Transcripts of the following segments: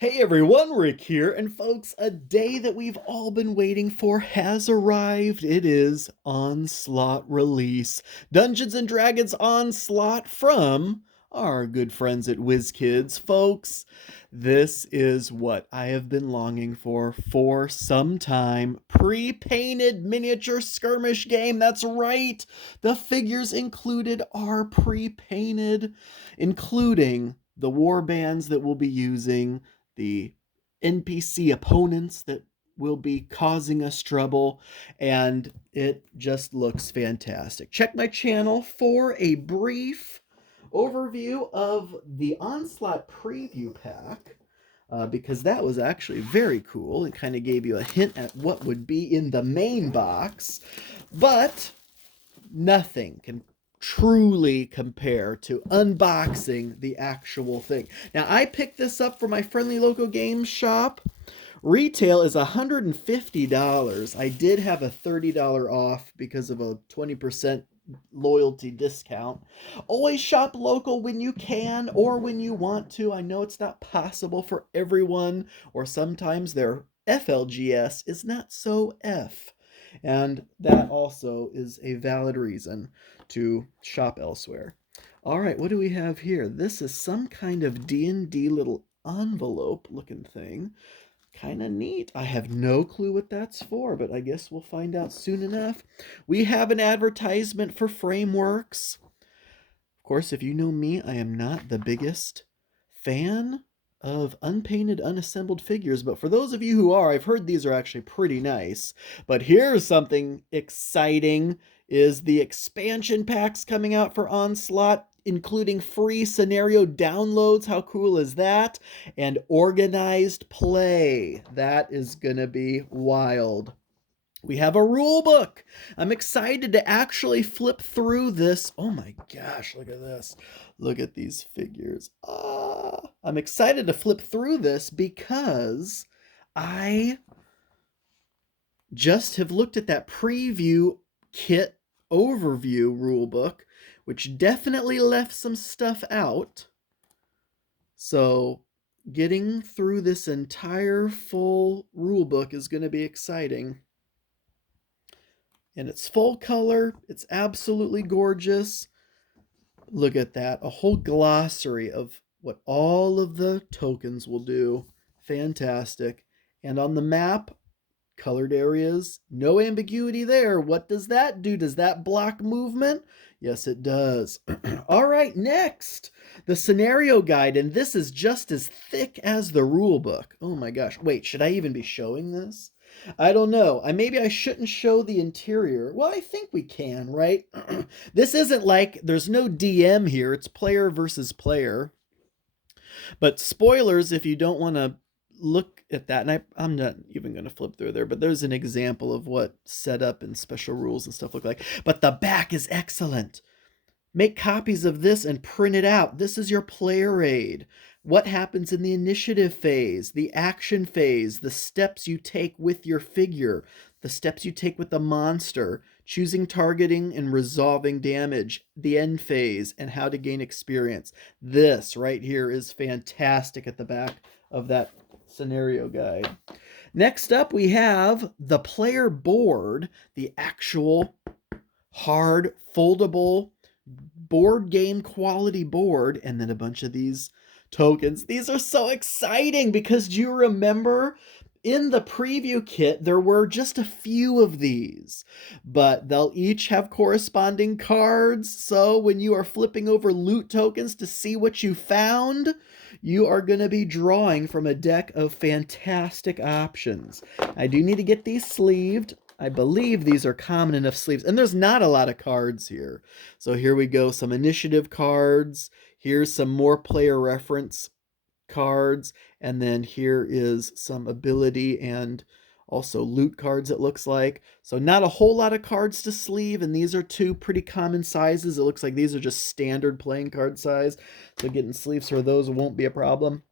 Hey everyone, Rick here, and folks, a day that we've all been waiting for has arrived. It is Onslaught release. Dungeons and Dragons Onslaught from our good friends at WizKids. Folks, this is what I have been longing for some time. Pre-painted miniature skirmish game. That's right. The figures included are pre-painted, including the war bands that we'll be using, the NPC opponents that will be causing us trouble, and it just looks fantastic. Check my channel for a brief overview of the Onslaught preview pack. Because that was actually very cool. It kind of gave you a hint at what would be in the main box, but nothing can truly compare to unboxing the actual thing. Now, I picked this up from my friendly local game shop. Retail is $150. I did have a $30 off because of a 20% loyalty discount. Always shop local when you can or when you want to. I know it's not possible for everyone, or sometimes their FLGS is not so F. And that also is a valid reason to shop elsewhere. All right, what do we have here? This is some kind of D&D little envelope looking thing. Kind of neat. I have no clue what that's for, but I guess we'll find out soon enough. We have an advertisement for Frameworks. Of course, if you know me, I am not the biggest fan of unpainted, unassembled figures, but for those of you who are, I've heard these are actually pretty nice. But here's something exciting, is the expansion packs coming out for Onslaught, including free scenario downloads. How cool is that? And organized play. That is gonna be wild. We have a rule book. I'm excited to actually flip through this. Oh my gosh, look at this. Look at these figures. I'm excited to flip through this because I just have looked at that preview kit overview rule book, which definitely left some stuff out. So getting through this entire full rule book is going to be exciting. And it's full color. It's absolutely gorgeous. Look at that. A whole glossary of what all of the tokens will do. Fantastic. And on the map, colored areas, no ambiguity there. What does that do? Does that block movement? Yes, it does. All right, next, the scenario guide. And this is just as thick as the rule book. Oh my gosh. Wait, should I even be showing this? I don't know. Maybe I shouldn't show the interior. Well, I think we can, right? This isn't like, there's no DM here. It's player versus player. But spoilers, if you don't want to look at that, and I'm not even going to flip through there, but there's an example of what setup and special rules and stuff look like. But the back is excellent. Make copies of this and print it out. This is your player aid. What happens in the initiative phase, the action phase, the steps you take with your figure, the steps you take with the monster, choosing targeting and resolving damage, the end phase, and how to gain experience. This right here is fantastic at the back of that scenario guide. Next up, we have the player board, the actual hard foldable board game quality board, and then a bunch of these tokens. These are so exciting because do you remember in the preview kit there were just a few of these, but they'll each have corresponding cards. So when you are flipping over loot tokens to see what you found, you are going to be drawing from a deck of fantastic options. I do need to get these sleeved. I believe these are common enough sleeves, and there's not a lot of cards here. So here we go, some initiative cards. Here's some more player reference cards, and then here is some ability and also loot cards, it looks like. So not a whole lot of cards to sleeve, and these are two pretty common sizes. It looks like these are just standard playing card size, so getting sleeves for those won't be a problem.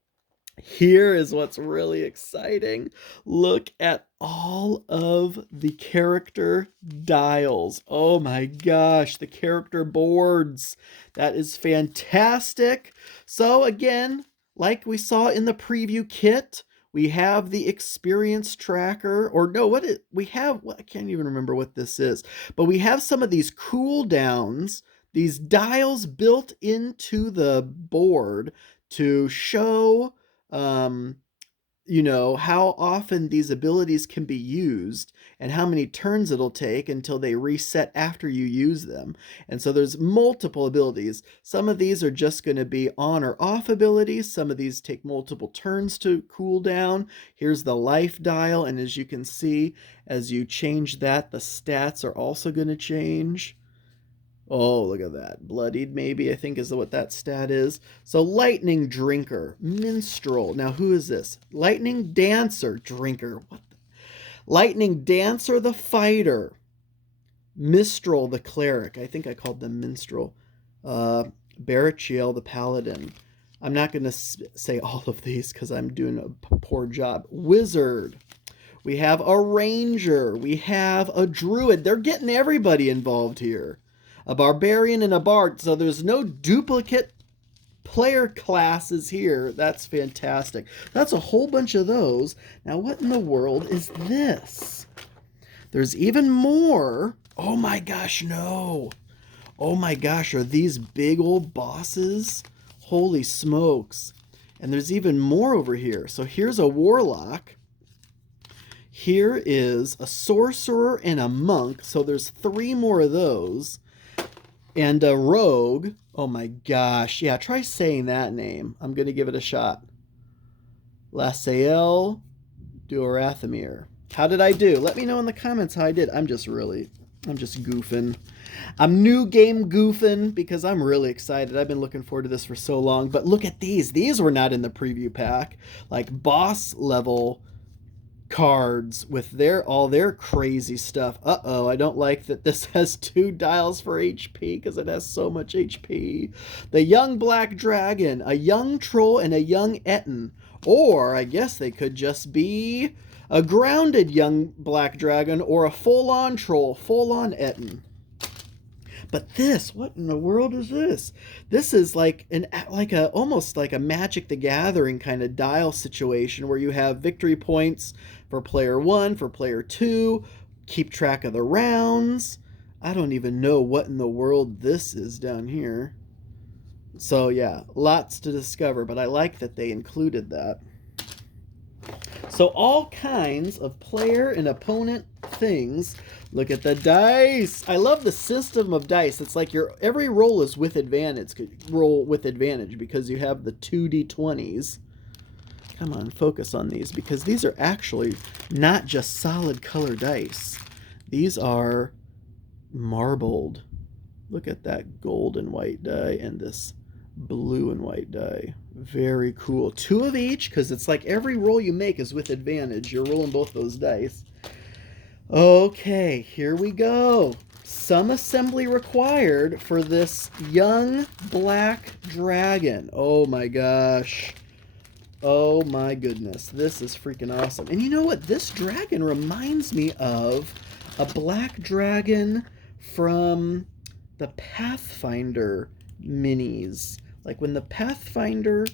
Here is what's really exciting. Look at all of the character dials. Oh my gosh, the character boards. That is fantastic. So again, like we saw in the preview kit, we have the experience tracker, or no, I can't even remember what this is, but we have some of these cooldowns, these dials built into the board to show, how often these abilities can be used and how many turns it'll take until they reset after you use them. And so there's multiple abilities. Some of these are just going to be on or off abilities. Some of these take multiple turns to cool down. Here's the life dial, and as you can see, as you change that, the stats are also going to change. Oh, look at that. Bloodied, maybe, I think is what that stat is. So Lightning Drinker, Minstrel. Now, who is this? Lightning Dancer, Drinker. What? Lightning Dancer, the Fighter. Mistral, the Cleric. I think I called them Minstrel. Barachiel, the Paladin. I'm not going to say all of these because I'm doing a poor job. Wizard. We have a Ranger. We have a Druid. They're getting everybody involved here. A Barbarian and a Bard. So there's no duplicate player classes here. That's fantastic. That's a whole bunch of those. Now, what in the world is this? There's even more. Oh my gosh, no. Oh my gosh, are these big old bosses? Holy smokes. And there's even more over here. So here's a Warlock. Here is a Sorcerer and a Monk. So there's 3 more of those. And a Rogue. Oh my gosh. Yeah, try saying that name. I'm going to give it a shot. Lasael Durathamir. How did I do? Let me know in the comments how I did. I'm just goofing. I'm new game goofing because I'm really excited. I've been looking forward to this for so long. But look at these. These were not in the preview pack. Like boss level cards with all their crazy stuff. I don't like that this has 2 dials for HP because it has so much HP. The Young Black Dragon, a Young Troll, and a Young Etten. Or I guess they could just be a grounded Young Black Dragon or a full-on Troll, full-on Etten. But this, what in the world is this? This is almost like a Magic the Gathering kind of dial situation where you have victory points for player 1, for player 2, keep track of the rounds. I don't even know what in the world this is down here. So yeah, lots to discover, but I like that they included that. So all kinds of player and opponent things. Look at the dice. I love the system of dice. It's like every roll is with advantage. Roll with advantage because you have the 2d20s. Come on, focus on these because these are actually not just solid color dice. These are marbled. Look at that gold and white die and this blue and white die. Very cool. 2 of each because it's like every roll you make is with advantage. You're rolling both those dice. Okay, here we go. Some assembly required for this Young Black Dragon. Oh my gosh. Oh my goodness. This is freaking awesome. And you know what? This dragon reminds me of a black dragon from the Pathfinder minis. Like when the Pathfinder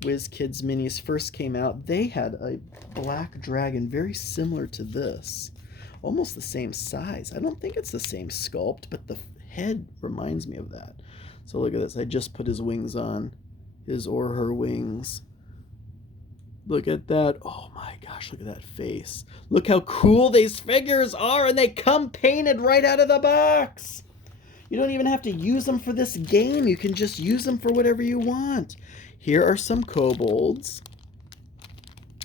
WizKids minis first came out, they had a black dragon very similar to this. Almost the same size. I don't think it's the same sculpt, but the head reminds me of that. So look at this. I just put his wings on. His or her wings. Look at that. Oh my gosh, look at that face. Look how cool these figures are, and they come painted right out of the box. You don't even have to use them for this game. You can just use them for whatever you want. Here are some kobolds,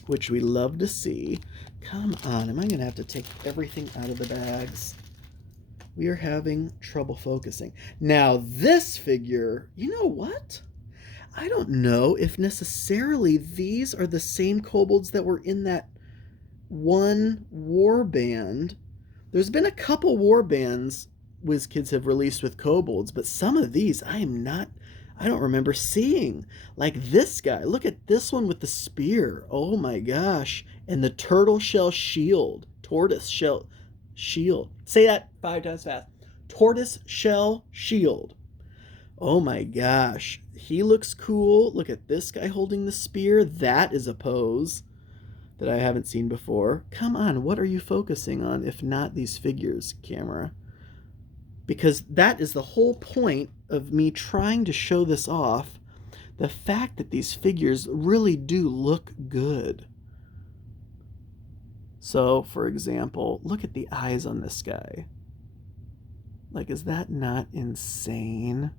which we love to see. Come on, am I going to have to take everything out of the bags? We are having trouble focusing. Now, this figure, you know what? I don't know if necessarily these are the same kobolds that were in that one warband. There's been a couple warbands WizKids have released with kobolds, but some of these I don't remember seeing. Like this guy. Look at this one with the spear. Oh my gosh. And the tortoise shell shield. Say that 5 times fast. Tortoise shell shield. Oh my gosh. He looks cool. Look at this guy holding the spear. That is a pose that I haven't seen before. Come on, what are you focusing on if not these figures, camera? Because that is the whole point of me trying to show this off. The fact that these figures really do look good. So, for example, look at the eyes on this guy. Like, is that not insane?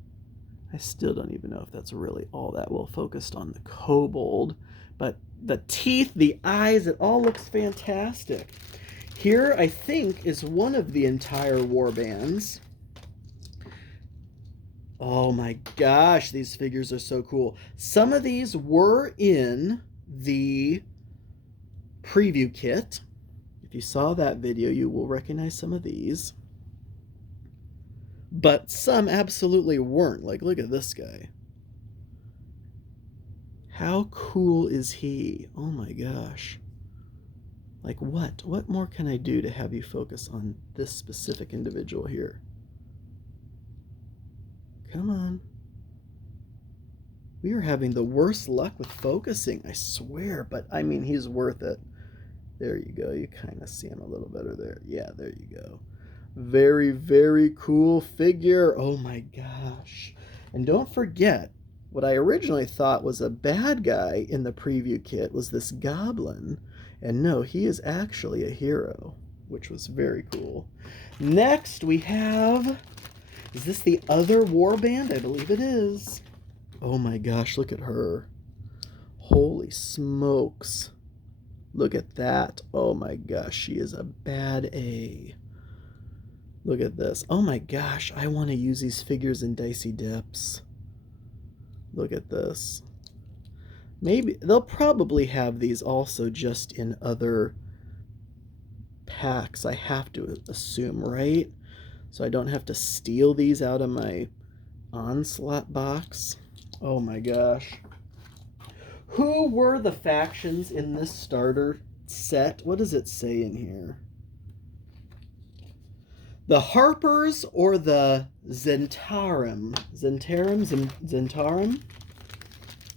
I still don't even know if that's really all that well focused on the kobold. But the teeth, the eyes, it all looks fantastic. Here, I think, is one of the entire warbands. Oh my gosh, these figures are so cool. Some of these were in the preview kit. If you saw that video, you will recognize some of these. But some absolutely weren't. Like, look at this guy. How cool is he? Oh my gosh. Like, what? What more can I do to have you focus on this specific individual here? Come on. We are having the worst luck with focusing, I swear. But, I mean, he's worth it. There you go. You kind of see him a little better there. Yeah, there you go. Very, very cool figure. Oh my gosh. And don't forget, what I originally thought was a bad guy in the preview kit was this goblin. And no, he is actually a hero, which was very cool. Next, we have... Is this the other warband? I believe it is. Oh my gosh, look at her. Holy smokes. Look at that. Oh my gosh, she is a bad A. Look at this. Oh my gosh, I want to use these figures in Dicey Dips. Look at this. Maybe they'll probably have these also just in other packs, I have to assume, right? So I don't have to steal these out of my Onslaught box. Oh my gosh. Who were the factions in this starter set? What does it say in here? The Harpers or the Zentarum? Zentarum?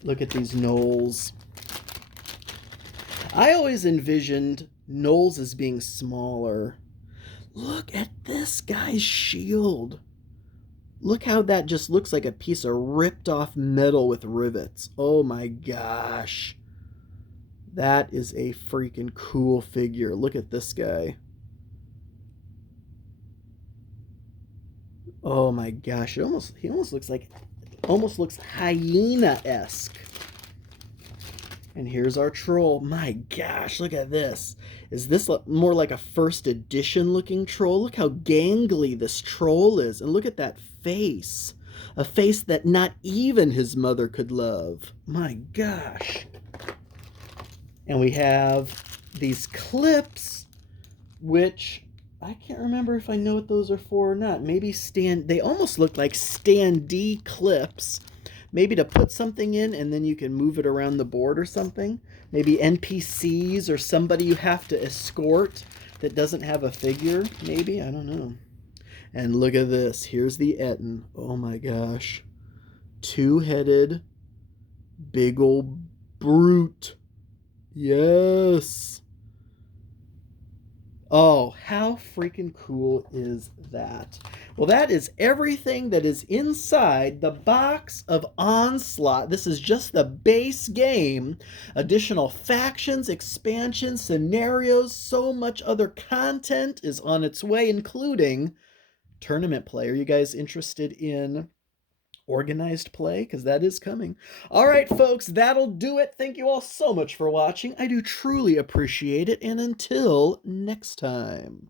Look at these gnolls. I always envisioned gnolls as being smaller. Look at this guy's shield. Look how that just looks like a piece of ripped off metal with rivets. Oh my gosh. That is a freaking cool figure. Look at this guy. Oh my gosh. He almost looks hyena-esque. And here's our troll. My gosh, look at this. Is this more like a first edition looking troll? Look how gangly this troll is. And look at that face. A face that not even his mother could love. My gosh. And we have these clips, which I can't remember if I know what those are for or not. Maybe they almost look like standee clips. Maybe to put something in and then you can move it around the board or something. Maybe NPCs or somebody you have to escort that doesn't have a figure. Maybe, I don't know. And look at this. Here's the Etten. Oh my gosh. Two-headed big old brute. Yes. Oh, how freaking cool is that? Well, that is everything that is inside the box of Onslaught. This is just the base game. Additional factions, expansions, scenarios, so much other content is on its way, including tournament play. Are you guys interested in organized play? Because that is coming. All right, folks, that'll do it. Thank you all so much for watching. I do truly appreciate it. And until next time.